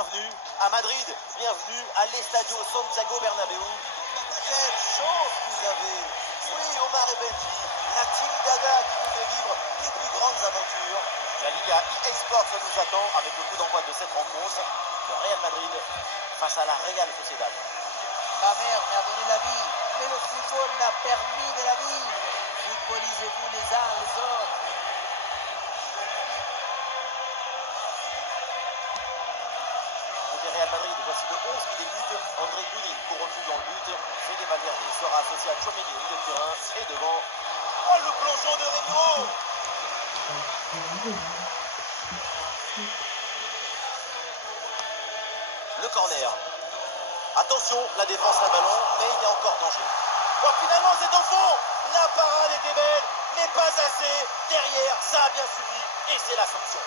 bienvenue à Madrid, bienvenue à l'Estadio Santiago Bernabéu. Quelle chance vous avez! Oui, Omar et Benji, la team Dada qui nous fait vivre les plus grandes aventures. La Liga EA Sports nous attend avec le coup d'envoi de cette rencontre. Le Real Madrid face à la Real Sociedad. Ma mère m'a donné la vie, mais le football m'a permis de la vivre. Footballisez-vous les uns les autres. Real Madrid, voici le 11 qui débute. André Lunin couronne dans le but. Fede Valverde sera associé à Tchouaméni au milieu de terrain. Et devant, oh, le plongeon de Remiro. Le corner. Attention, la défense a le ballon, mais il y a encore danger. Oh, finalement, c'est au fond. La parade était belle, mais pas assez. Derrière, ça a bien suivi. Et c'est la sanction.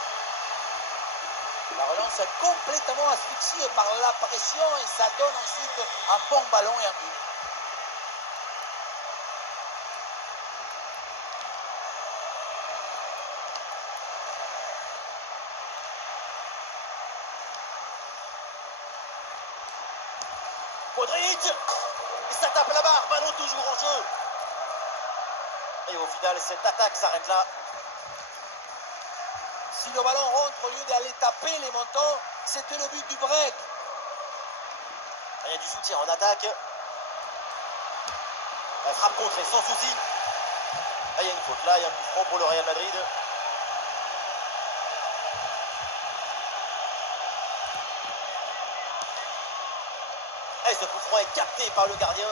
La relance est complètement asphyxiée par la pression et ça donne ensuite un bon ballon et un but. Modric, ça tape la barre, ballon toujours en jeu. Et au final, cette attaque s'arrête là. Si le ballon rentre au lieu d'aller taper les montants, c'était le but du break. Il y a du soutien en attaque. La frappe contrée sans souci. Il y a une faute là, il y a un coup franc pour le Real Madrid. Et ce coup franc est capté par le gardien.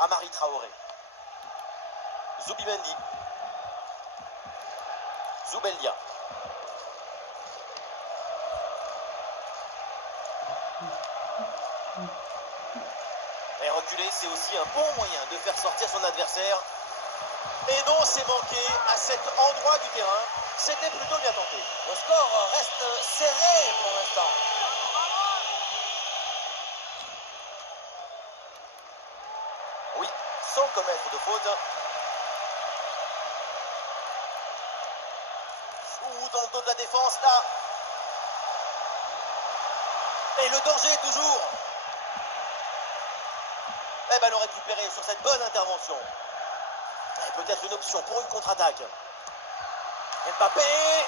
Amari Traoré. Zubimendi. Zubeldia. Et reculer, c'est aussi un bon moyen de faire sortir son adversaire. Et non, c'est manqué à cet endroit du terrain. C'était plutôt bien tenté. Le score reste serré pour l'instant. Oui, sans commettre de faute. Ou dans le dos de la défense, là. Et le danger toujours. Et ballon récupéré sur cette bonne intervention. Peut-être une option pour une contre-attaque. Mbappé.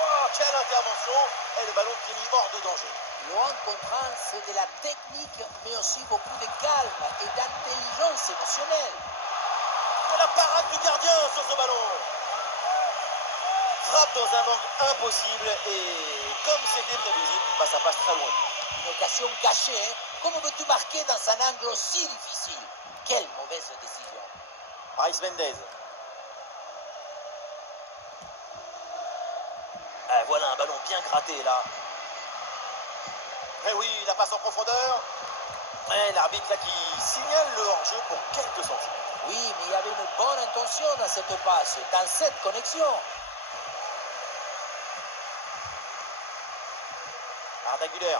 Oh, quelle intervention. Et le ballon qui est mis hors de danger. Le 1 contre 1, c'est de la technique, mais aussi beaucoup de calme et d'intelligence émotionnelle. De la parade du gardien sur ce ballon. Frappe dans un angle impossible et comme c'était prévisible, ça passe très loin. Une occasion cachée, hein? Comment veux-tu marquer dans un angle aussi difficile? Quelle mauvaise décision. Brais Mendez. Voilà un ballon bien gratté là. Et oui, la passe en profondeur. Et l'arbitre là qui signale le hors-jeu pour quelques centimètres. Oui, mais il y avait une bonne intention dans cette passe, dans cette connexion. Arda Güler.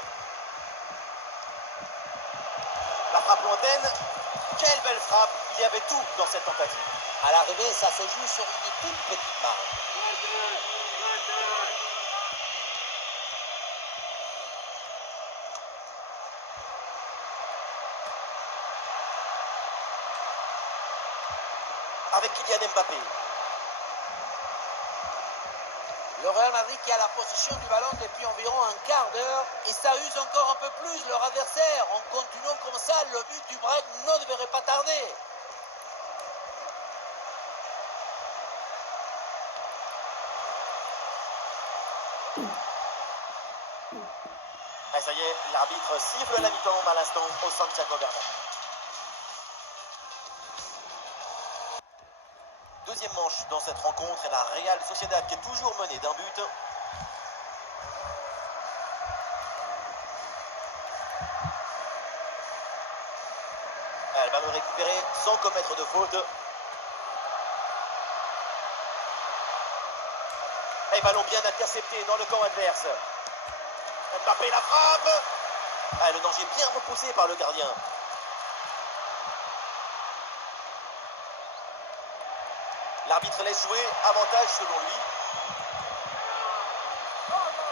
La frappe lointaine. Quelle belle frappe. Il y avait tout dans cette tentative. À l'arrivée, ça se joue sur une toute petite marge. Avec Kylian Mbappé. Le Real Madrid qui a la possession du ballon depuis environ un quart d'heure et ça use encore un peu plus leur adversaire. En continuant comme ça, le but du break ne devrait pas tarder. Et ça y est, l'arbitre siffle la mi-temps à l'instant au Santiago Bernabéu. Deuxième manche dans cette rencontre et la Real Sociedad qui est toujours menée d'un but. Le ballon récupéré sans commettre de faute. Et ballon bien intercepté dans le camp adverse. Mbappé la frappe. Le danger bien repoussé par le gardien. « L'arbitre laisse jouer, avantage selon lui.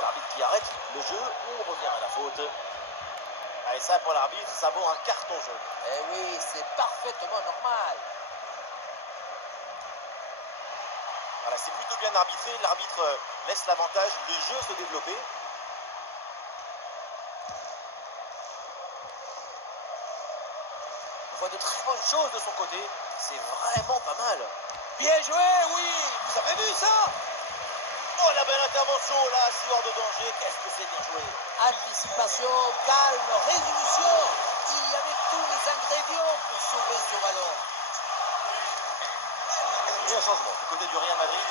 L'arbitre qui arrête le jeu, on revient à la faute. Ah, et ça pour l'arbitre, ça vaut un carton jaune. Eh oui, c'est parfaitement normal. Voilà, c'est plutôt bien arbitré. L'arbitre laisse l'avantage, le jeu se développer. On voit de très bonnes choses de son côté. C'est vraiment pas mal. Bien joué, oui. Vous avez vu ça? Oh, la belle intervention là, c'est hors de danger. Qu'est-ce que c'est bien joué. Anticipation, calme, résolution. Il y avait tous les ingrédients pour sauver ce ballon. Et un changement du côté du Real Madrid.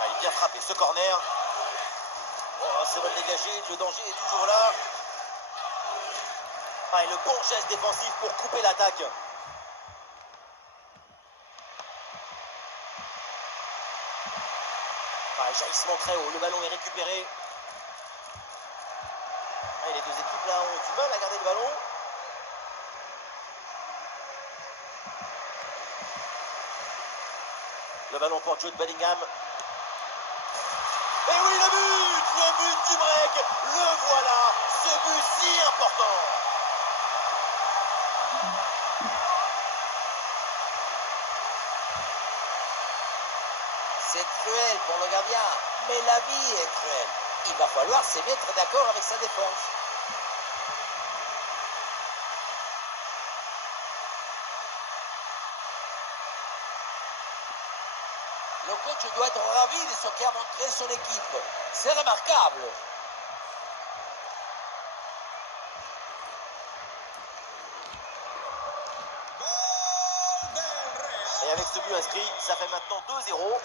Ah, il est bien frappé ce corner. Oh, c'est mal dégagé, le danger est toujours là. Ah, et le bon geste défensif pour couper l'attaque. Ah, jaillissement très haut, le ballon est récupéré. Ah, et les deux équipes là ont du mal à garder le ballon. Le ballon pour Jude Bellingham. Et oui, le but du break, le voilà, ce but si important. C'est cruel pour le gardien, mais la vie est cruelle. Il va falloir se mettre d'accord avec sa défense. Le coach doit être ravi de ce qu'a montré son équipe. C'est remarquable. Et avec ce but inscrit, ça fait maintenant 2-0.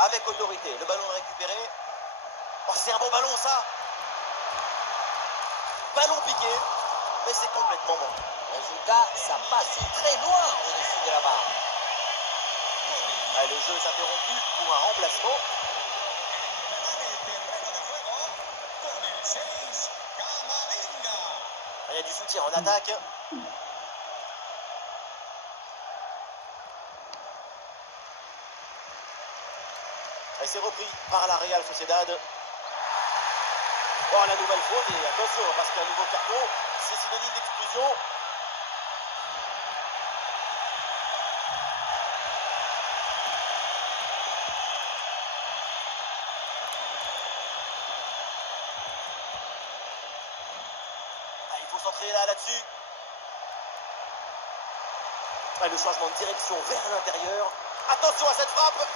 Avec autorité, le ballon est récupéré. Oh, c'est un bon ballon ça. Ballon piqué, mais c'est complètement bon. Résultat, ça passe très loin au-dessus de la barre. Ah, le jeu est interrompu pour un remplacement. Il y a du soutien en attaque. Et c'est repris par la Real Sociedad. Oh, la nouvelle faute, et attention, parce qu'un nouveau carton, c'est synonyme d'exclusion. Ah, il faut centrer là-dessus. Ah, le changement de direction vers l'intérieur. Attention à cette frappe.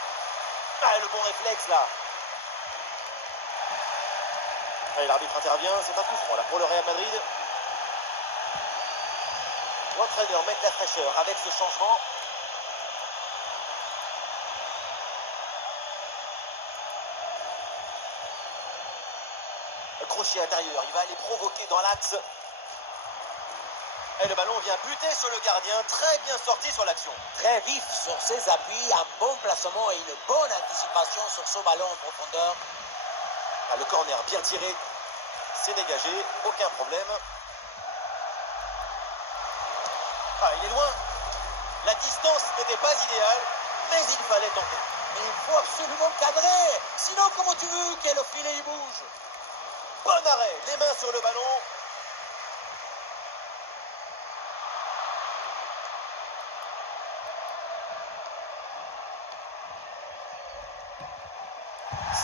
Ah, le bon réflexe là. Allez, l'arbitre intervient, c'est un coup franc là pour le Real Madrid. L'entraîneur met de la fraîcheur avec ce changement. Le crochet intérieur, il va aller provoquer dans l'axe. Et le ballon vient buter sur le gardien, très bien sorti sur l'action. Très vif sur ses appuis, un bon placement et une bonne anticipation sur ce ballon en profondeur. Ah, le corner bien tiré, c'est dégagé, aucun problème. Ah, il est loin. La distance n'était pas idéale, mais il fallait tenter. Mais il faut absolument cadrer, sinon comment tu veux que le filet il bouge? Bon arrêt, les mains sur le ballon.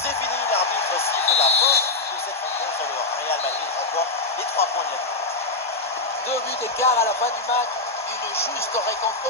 C'est fini, l'arbitre siffle la fin de cette rencontre. Le Real Madrid remporte les 3 points de la vie. 2 buts d'écart à la fin du match, une juste récompense.